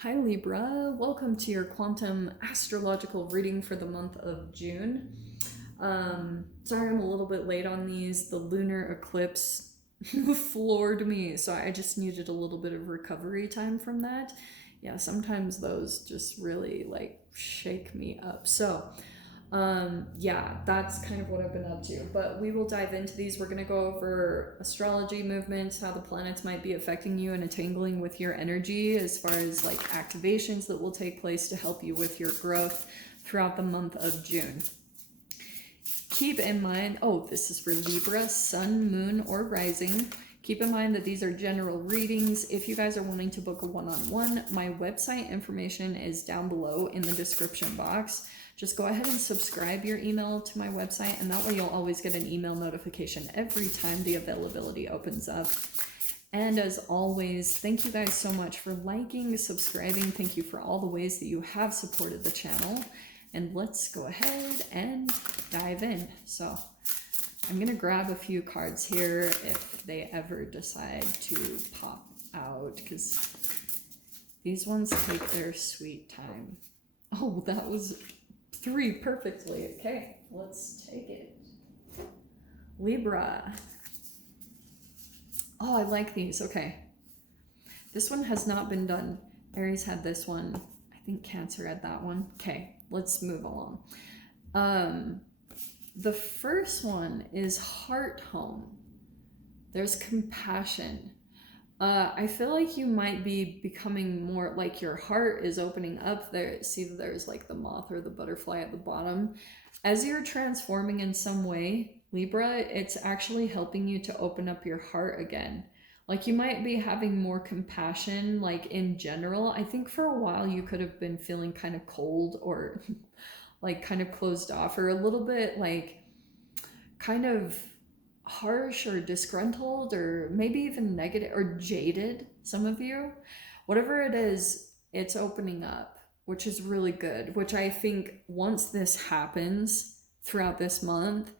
Hi Libra, welcome to your quantum astrological reading for the month of June. Sorry I'm a little bit late on these. The lunar eclipse floored me, so I just needed a little bit of recovery time from that. Yeah, sometimes those just really like shake me up. So yeah, that's kind of what I've been up to, but we will dive into these. We're going to go over astrology movements, how the planets might be affecting you and entangling with your energy, as far as like activations that will take place to help you with your growth throughout the month of June. Keep in mind, this is for Libra, sun, moon, or rising. Keep in mind that these are general readings. If you guys are wanting to book a one-on-one, my website information is down below in the description box. Just go ahead and subscribe your email to my website, and that way you'll always get an email notification every time the availability opens up. And as always, thank you guys so much for liking, subscribing. Thank you for all the ways that you have supported the channel. And let's go ahead and dive in. So I'm going to grab a few cards here if they ever decide to pop out, because these ones take their sweet time. Oh, that was 3 perfectly. Okay, let's take it. Libra. Oh, I like these. Okay. This one has not been done. Aries had this one. I think Cancer had that one. Okay, let's move along. The first one is heart home. There's compassion. I feel like you might be becoming more like your heart is opening up there. See, there's like the moth or the butterfly at the bottom. As you're transforming in some way, Libra, it's actually helping you to open up your heart again. Like you might be having more compassion, like in general. I think for a while you could have been feeling kind of cold or like kind of closed off, or a little bit like kind of harsh or disgruntled, or maybe even negative or jaded. Some of you, whatever it is, it's opening up, which is really good. Which I think once this happens throughout this month,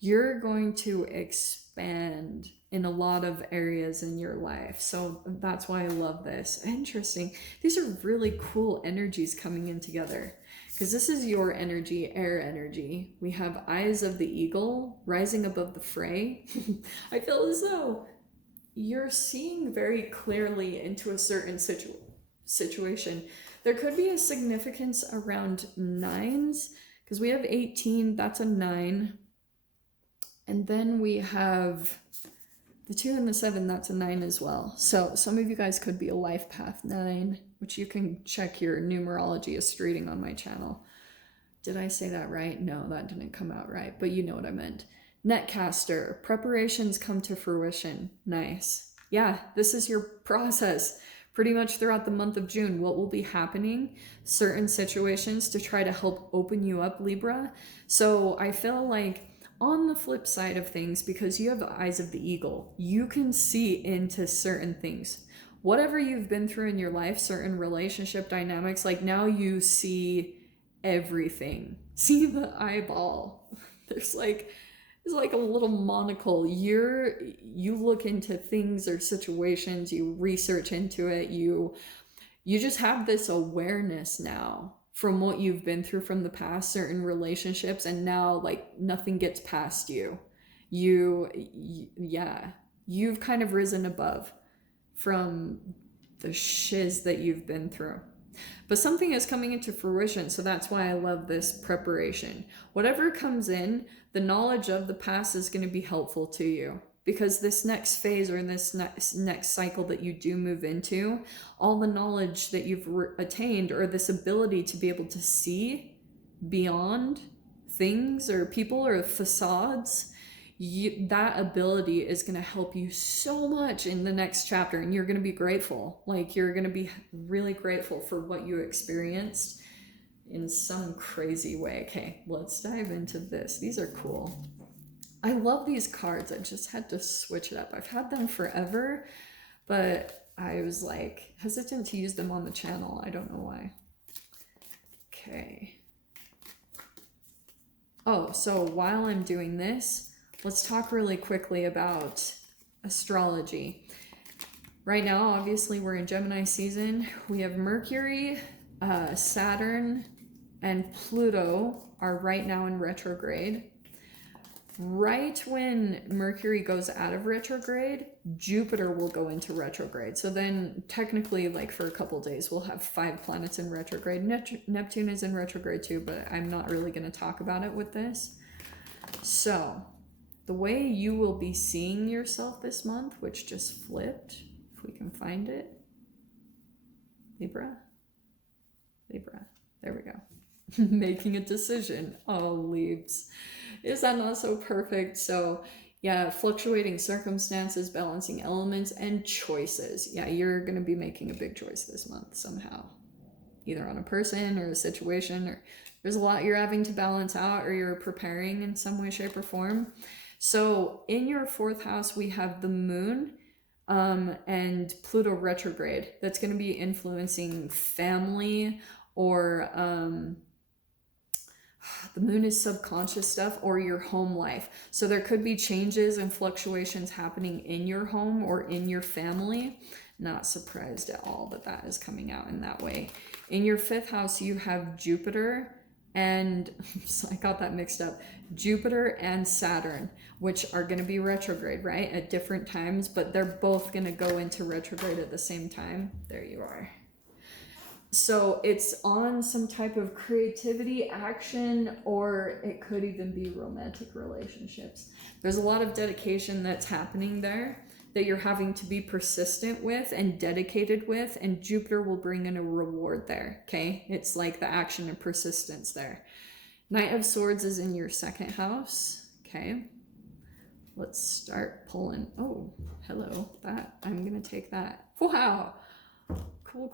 you're going to expand in a lot of areas in your life. So that's why I love this. Interesting. These are really cool energies coming in together, because this is your energy, air energy. We have eyes of the eagle rising above the fray. I feel as though you're seeing very clearly into a certain situation. There could be a significance around 9s, because we have 18, that's a 9. And then we have the 2 and the 7, that's a 9 as well. So some of you guys could be a life path 9, which you can check your numerology as reading on my channel. Did I say that right? No, that didn't come out right, but you know what I meant. Netcaster, preparations come to fruition. Nice. Yeah, this is your process pretty much throughout the month of June. What will be happening, certain situations to try to help open you up, Libra. So I feel like on the flip side of things, because you have the eyes of the eagle, you can see into certain things. Whatever you've been through in your life, certain relationship dynamics, like now you see everything. See the eyeball. There's like a little monocle. You look into things or situations, you research into it, you just have this awareness now from what you've been through from the past, certain relationships, and now like nothing gets past you. You've kind of risen above from the shiz that you've been through. But something is coming into fruition, so that's why I love this preparation. Whatever comes in, the knowledge of the past is going to be helpful to you, because this next phase or this next cycle that you do move into, all the knowledge that you've attained, or this ability to be able to see beyond things or people or facades, that ability is going to help you so much in the next chapter, and you're going to be grateful. Like you're going to be really grateful for what you experienced in some crazy way. Okay, let's dive into this. These are cool. I love these cards. I just had to switch it up. I've had them forever, but I was like hesitant to use them on the channel. I don't know why. Okay. Oh, so while I'm doing this, let's talk really quickly about astrology. Right now, obviously, we're in Gemini season. We have Mercury, Saturn, and Pluto are right now in retrograde. Right when Mercury goes out of retrograde, Jupiter will go into retrograde. So then technically, like for a couple days, we'll have 5 planets in retrograde. Neptune is in retrograde too, but I'm not really going to talk about it with this. So the way you will be seeing yourself this month, which just flipped, if we can find it. Libra. There we go. Making a decision. Oh, leaves. Is that not so perfect? So yeah, fluctuating circumstances, balancing elements, and choices. Yeah, you're going to be making a big choice this month somehow. Either on a person or a situation, or there's a lot you're having to balance out, or you're preparing in some way, shape, or form. So in your 4th house, we have the moon and Pluto retrograde. That's going to be influencing family, or the moon is subconscious stuff, or your home life. So there could be changes and fluctuations happening in your home or in your family. Not surprised at all that that is coming out in that way. In your 5th house, you have Jupiter and I got that mixed up. Jupiter and Saturn, which are going to be retrograde, right? At different times, but they're both going to go into retrograde at the same time. There you are. So it's on some type of creativity, action, or it could even be romantic relationships. There's a lot of dedication that's happening there that you're having to be persistent with and dedicated with, and Jupiter will bring in a reward there, okay? It's like the action and persistence there. Knight of Swords is in your 2nd house, okay? Let's start pulling. Oh, hello, that, I'm gonna take that. Wow.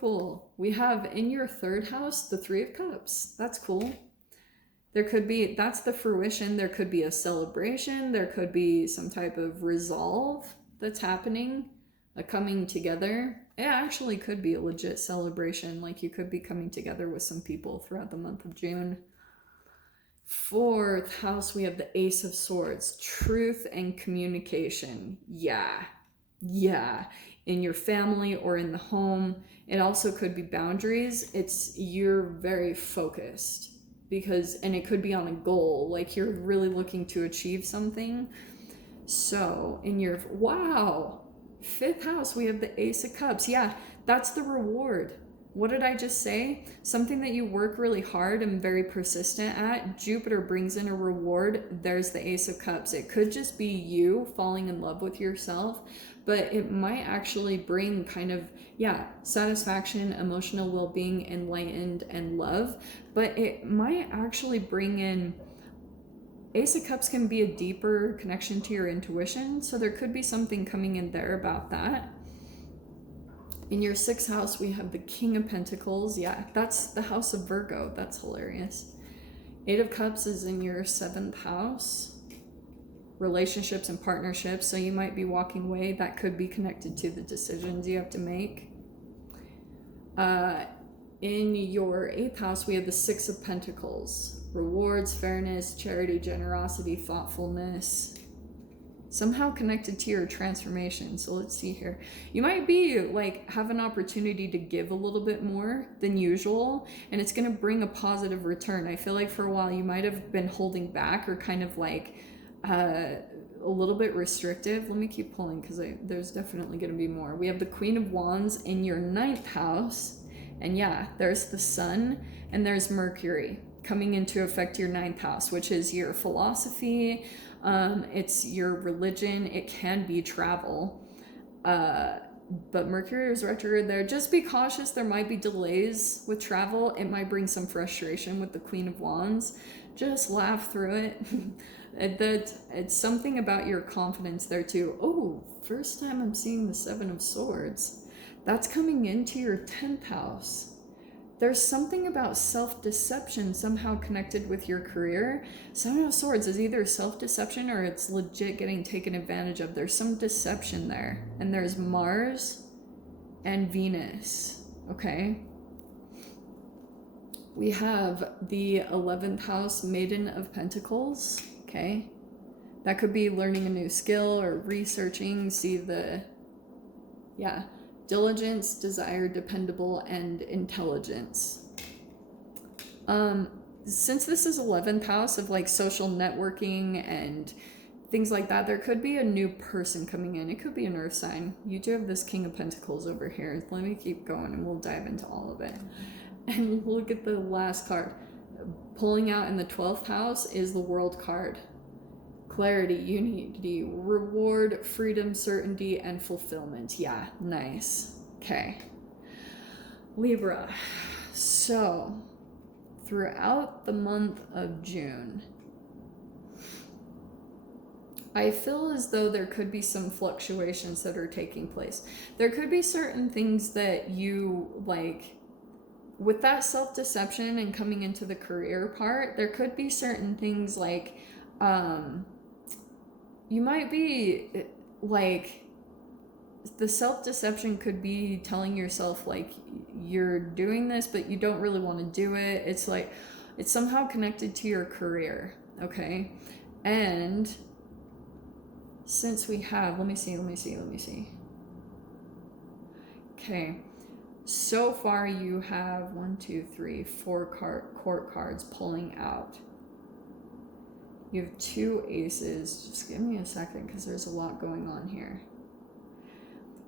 Cool. We have in your 3rd house, the 3 of Cups. That's cool. There could be, that's the fruition. There could be a celebration. There could be some type of resolve that's happening, a coming together. It actually could be a legit celebration. Like you could be coming together with some people throughout the month of June. 4th house, we have the Ace of Swords, truth and communication. Yeah. In your family or in the home. It also could be boundaries. It's you're very focused because, and it could be on a goal, like you're really looking to achieve something. So in your, wow, 5th house, we have the Ace of Cups. Yeah, that's the reward. What did I just say? Something that you work really hard and very persistent at. Jupiter brings in a reward. There's the Ace of Cups. It could just be you falling in love with yourself, but it might actually bring kind of, yeah, satisfaction, emotional well-being, enlightened, and love. But it might actually bring in, Ace of Cups can be a deeper connection to your intuition. So there could be something coming in there about that. In your 6th house, we have the King of Pentacles. Yeah, that's the house of Virgo. That's hilarious. 8 of Cups is in your 7th house. Relationships and partnerships. So you might be walking away. That could be connected to the decisions you have to make. In your 8th house, we have the 6 of Pentacles. Rewards, fairness, charity, generosity, thoughtfulness. Somehow connected to your transformation. So let's see here. You might be like have an opportunity to give a little bit more than usual, and it's going to bring a positive return. I feel like for a while you might have been holding back or kind of like a little bit restrictive. Let me keep pulling because there's definitely going to be more. We have the Queen of Wands in your 9th house, and yeah, there's the Sun and there's Mercury coming into affect your 9th house, which is your philosophy. It's your religion. It can be travel. But Mercury is retrograde there. Just be cautious. There might be delays with travel. It might bring some frustration with the Queen of Wands. Just laugh through it. It's something about your confidence there too. Oh, first time I'm seeing the 7 of Swords. That's coming into your 10th house. There's something about self-deception somehow connected with your career. 7 of Swords is either self-deception or it's legit getting taken advantage of. There's some deception there. And there's Mars and Venus, okay? We have the 11th house, Maiden of Pentacles, okay? That could be learning a new skill or researching, see the, yeah. diligence, desire, dependable, and intelligence. Since this is 11th house of like social networking and things like that, there could be a new person coming in. It could be an earth sign. You do have this King of Pentacles over here. Let me keep going and we'll dive into all of it. And look at the last card. Pulling out in the 12th house is the World card. Clarity, unity, reward, freedom, certainty, and fulfillment. Yeah, nice. Okay. Libra. So, throughout the month of June, I feel as though there could be some fluctuations that are taking place. There could be certain things that you like, with that self-deception and coming into the career part, there could be certain things like, you might be like, the self-deception could be telling yourself like you're doing this, but you don't really want to do it. It's like, it's somehow connected to your career, okay? And since we have, let me see. Okay, so far you have 1, 2, 3, 4 court cards pulling out. You have 2 aces. Just give me a second because there's a lot going on here.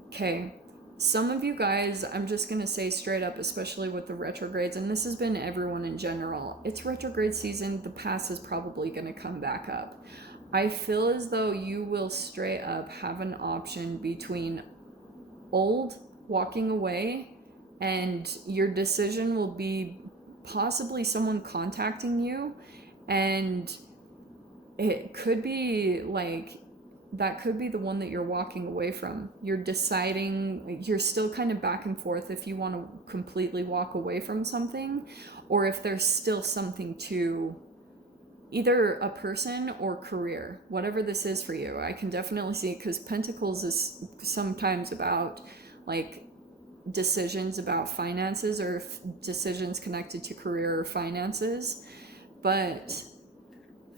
Okay, some of you guys, I'm just going to say straight up, especially with the retrogrades, and this has been everyone in general, it's retrograde season. The past is probably going to come back up. I feel as though you will straight up have an option between old, walking away, and your decision will be possibly someone contacting you, and it could be like, that could be the one that you're walking away from. You're deciding, you're still kind of back and forth if you want to completely walk away from something, or if there's still something to either a person or career, whatever this is for you. I can definitely see it because Pentacles is sometimes about like decisions about finances or decisions connected to career or finances, but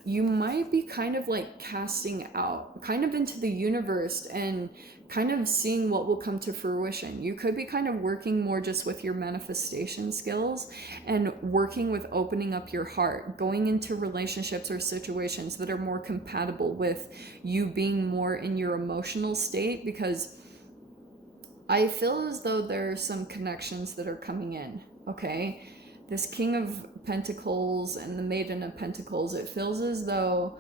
you might be kind of like casting out kind of into the universe and kind of seeing what will come to fruition. You could be kind of working more just with your manifestation skills and working with opening up your heart, going into relationships or situations that are more compatible with you being more in your emotional state, because I feel as though there are some connections that are coming in, okay? This King of Pentacles and the Maiden of Pentacles, it feels as though,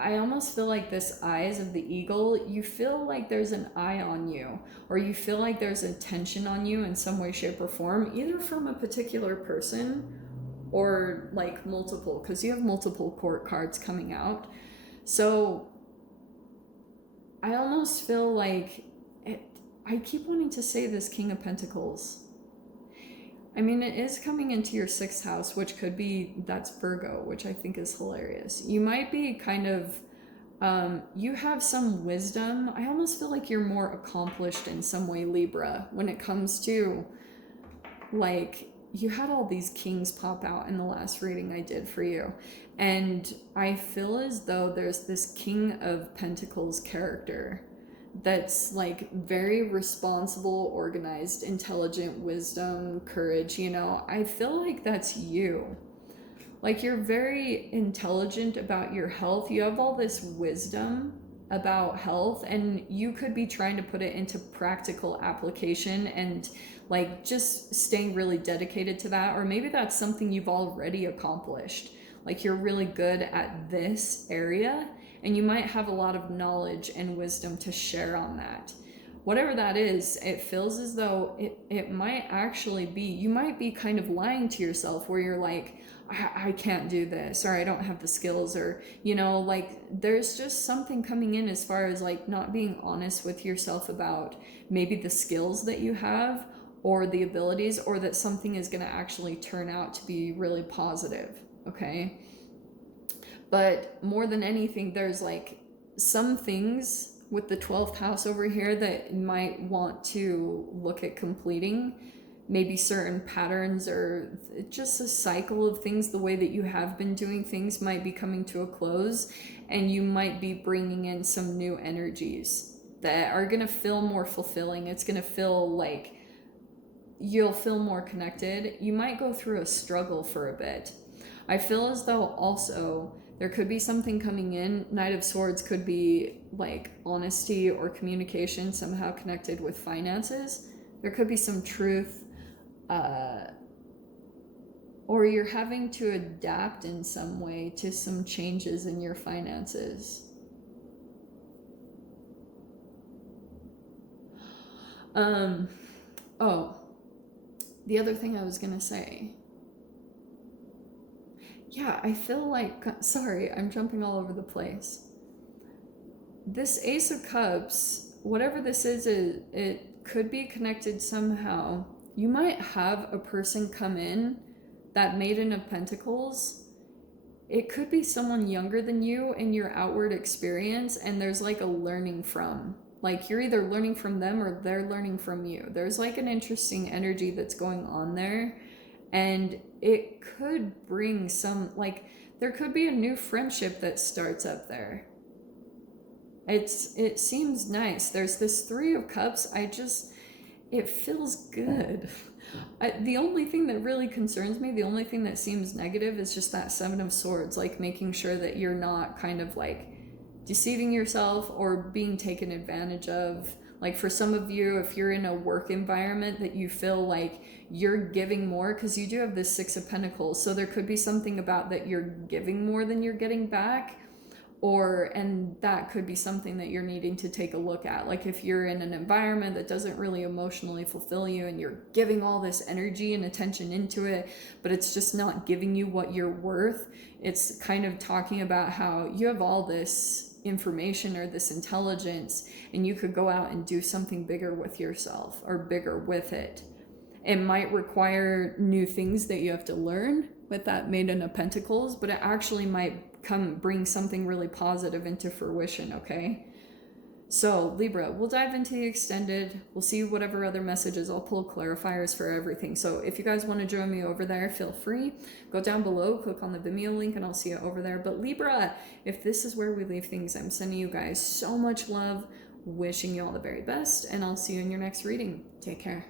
I almost feel like this eyes of the eagle, you feel like there's an eye on you, or you feel like there's attention on you in some way, shape, or form, either from a particular person or like multiple, because you have multiple court cards coming out. So I almost feel like, I keep wanting to say this King of Pentacles. I mean, it is coming into your 6th house, which could be, that's Virgo, which I think is hilarious. You might be kind of, you have some wisdom. I almost feel like you're more accomplished in some way, Libra, when it comes to, like, you had all these kings pop out in the last reading I did for you. And I feel as though there's this King of Pentacles character that's like very responsible, organized, intelligent, wisdom, courage, you know. I feel like that's you. Like, you're very intelligent about your health. You have all this wisdom about health, and you could be trying to put it into practical application and like just staying really dedicated to that. Or maybe that's something you've already accomplished. Like, you're really good at this area, and you might have a lot of knowledge and wisdom to share on that. Whatever that is, it feels as though it might actually be, you might be kind of lying to yourself where you're like, I can't do this, or I don't have the skills, or, you know, like there's just something coming in as far as like not being honest with yourself about maybe the skills that you have or the abilities, or that something is going to actually turn out to be really positive, okay? But more than anything, there's like some things with the 12th house over here that you might want to look at completing. Maybe certain patterns or just a cycle of things, the way that you have been doing things might be coming to a close, and you might be bringing in some new energies. that are going to feel more fulfilling. It's going to feel like you'll feel more connected. You might go through a struggle for a bit. I feel as though also there could be something coming in. Knight of Swords could be like honesty or communication somehow connected with finances. There could be some truth, or you're having to adapt in some way to some changes in your finances. Oh, the other thing I was gonna say. Yeah, I feel like, sorry, I'm jumping all over the place. This Ace of Cups, whatever this is, it could be connected somehow. You might have a person come in, that Maiden of Pentacles. It could be someone younger than you in your outward experience, and there's like a learning from. Like you're either learning from them or they're learning from you. There's like an interesting energy that's going on there. And it could bring some, like, there could be a new friendship that starts up there. It seems nice. There's this Three of Cups. It feels good. The only thing that really concerns me, the only thing that seems negative is just that Seven of Swords, like making sure that you're not kind of like deceiving yourself or being taken advantage of. Like for some of you, if you're in a work environment that you feel like you're giving more, because you do have this Six of Pentacles, so there could be something about that you're giving more than you're getting back, and that could be something that you're needing to take a look at. Like if you're in an environment that doesn't really emotionally fulfill you and you're giving all this energy and attention into it, but it's just not giving you what you're worth. It's kind of talking about how you have all this information or this intelligence and you could go out and do something bigger with yourself or bigger with it. It might require new things that you have to learn with that Maiden of Pentacles, but it actually might bring something really positive into fruition, okay? So Libra, we'll dive into the extended. We'll see whatever other messages. I'll pull clarifiers for everything. So if you guys want to join me over there, feel free. Go down below, click on the Vimeo link, and I'll see you over there. But Libra, if this is where we leave things, I'm sending you guys so much love, wishing you all the very best, and I'll see you in your next reading. Take care.